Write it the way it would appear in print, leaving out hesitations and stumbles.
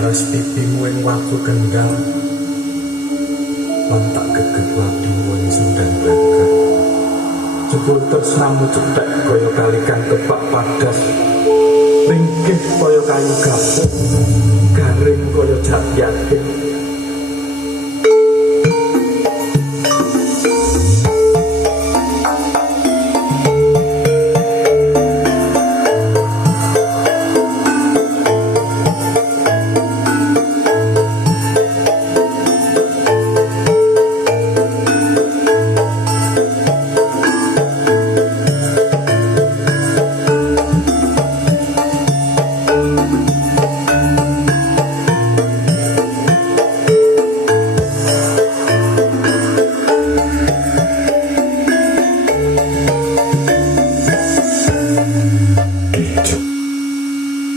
ras pipimu ing waktu kendang lan tak geget latimu ing sundang blagar jebul tresnamu cetek kaya kalikan kepak padas ringkih kaya kayu gapuk garing kaya jati yakin Itu